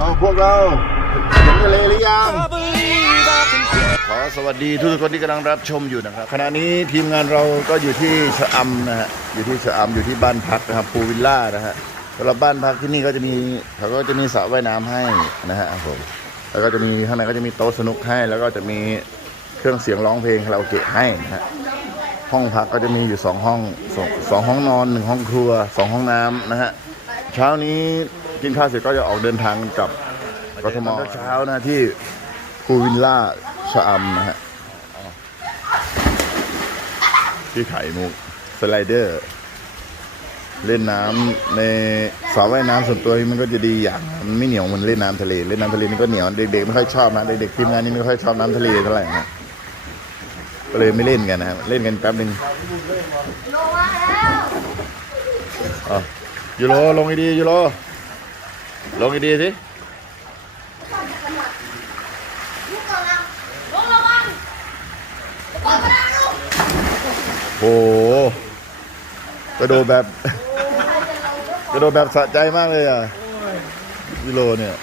เอาพวกเราถึงทะเลหรือยังขอสวัสดีทุกคนที่กำลังรับชมอยู่นะครับขณะนี้ทีมงานเราก็อยู่ที่ชะอำนะฮะอยู่ที่ชะอำอยู่ที่บ้านพักนะครับพูวิลล่านะฮะสำหรับบ้านพักที่นี่ก็จะมีเขาก็จะมีสระว่ายน้ำให้นะฮะผมแล้วก็จะมีข้างในก็จะมีโต๊ะสนุกให้ แล้วก็จะมีเครื่องเสียงร้องเพลงคาราโอเกะให้นะฮะห้องพักก็จะมีอยู่สองห้องสองสองห้องนอนหนึ่งห้องครัวสองห้องน้ำนะฮะเช้านี้ กินข้าวเสร็จก็จะออกเดินทางกลับกทมเช้านะที่พูวิลล่าชะอำนะฮะที่ไข่มุกสไลเดอร์ เล่นน้ำในสระว่ายน้ำส่วนตัวมันก็จะดีอย่างมันไม่เหนียวเหมันเล่นน้ำทะเลเล่นน้ำทะเลนี่ก็เหนียวเด็กๆไม่ค่อยชอบนะเด็กๆทีมงานนี่ไม่ค่อยชอบน้ำทะเลเท่าไหร่นะก็เลยไม่เล่นกันนะครับเล่นกันแป๊บหนึ่งอะยูโรลงดีๆยูโร ลงดีๆสิลงระวังระวังนะลูกโอ้โหกระโดดแบบ กระโดดแบบสะใจมากเลยอะยูโรเนี่ย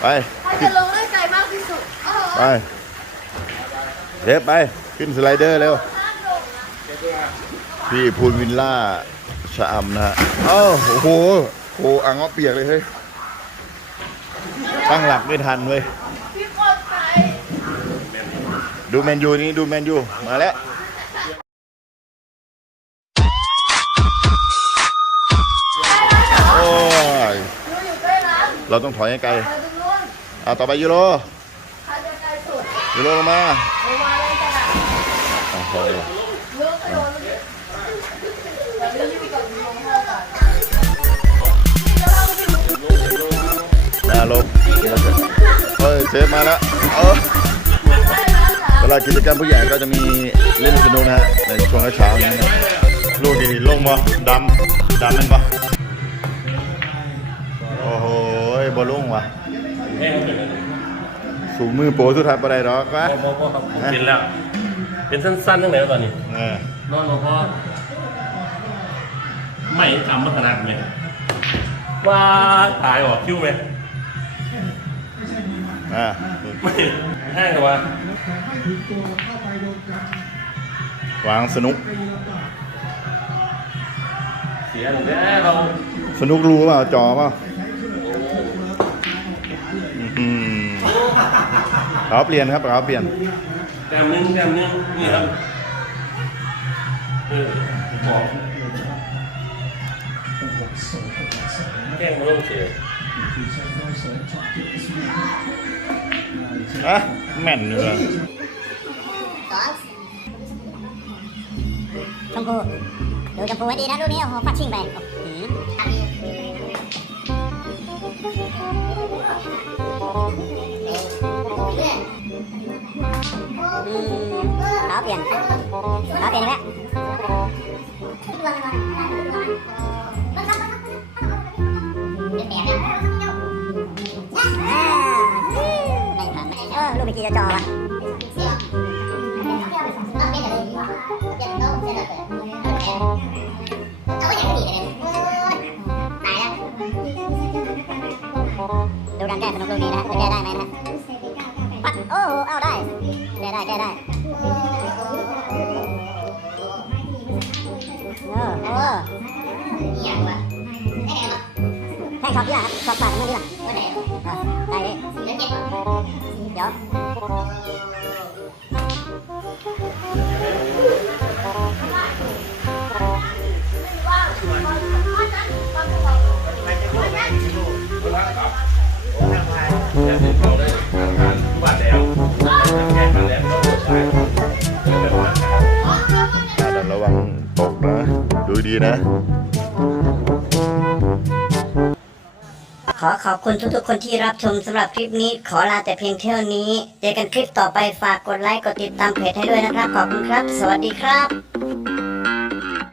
ไปใครจะลงได้ไกลมากที่สุดเออไปเด็บไป ขึ้นสไลเดอร์เร็ว พี่พูลวิลล่าชะอำนะฮะเอ้าโอ้โหโอ้อ่างเงาะเปียกเลยเฮ้ย ตั้งหลักไม่ทันเว้ยดูแมนยูนี่ดูแมนยูมาแล้วโอ้ยเราต้องถอยให้ไกลำไปตรงนู้นเอาต่อไปยูโรยูโรลงมาโอ้โห เฮ้ยเซฟมาแล้วเออเวลากิจกรรมผู้ใหญ่ก็จะมีเล่นสนุกนะฮะในช่วงเช้านี้นะลูกดีลงบ่ดำดำแมันบ่โอ้โหบอลลงว่ะแห้งเป็นอะไรสูงมือโปรสุดท้ายปะได้หรอกวะพอพอพอครับผมเป็นแล้ว เป็นสั้นๆตั้งแต่ตอนนี้เออนอนมาพอไม่ทำมาขนาดไหมว่าถ่ายออกคิ้วไหม อ่าไม่แห้งแต่ว่าวางสนุก เสียหนูแน่เราสนุกรู้เปล่าจอเปล่าอืมเขาเปลี่ยนครับเขาเปลี่ยนแต้มหนึงแต้มหนึงนี่ครับเออบอกแกล้งมาลงเสีย อะแม่นเนื้อชมพูดูชมพูไว้ดีนะรูปนี้โอ้โหฟัดชิงไปอ้โหอืมขาวเปลี่ยนขาวเปลี่ยนอีกแล้ว อรูปเมื่อกี้จะจอวะดูดังแก้สนุกลูกนี้นะจะแก้ได้ไหมนะปัดโอ้โหเอาได้แก้ได้แก้ได้โอ้โหให้ช็อตที่หลังครับช็อตปากมือที่หลังอะได้เลยเดี๋ยวอ่าแต่ ระวังตกนะ ดูดีนะ ขอขอบคุณทุกๆคนที่รับชมสำหรับคลิปนี้ ขอลาแต่เพียงเท่านี้ เจอกันคลิปต่อไปฝากกดไลค์กดติดตามเพจให้ด้วยนะครับ ขอบคุณครับ สวัสดีครับ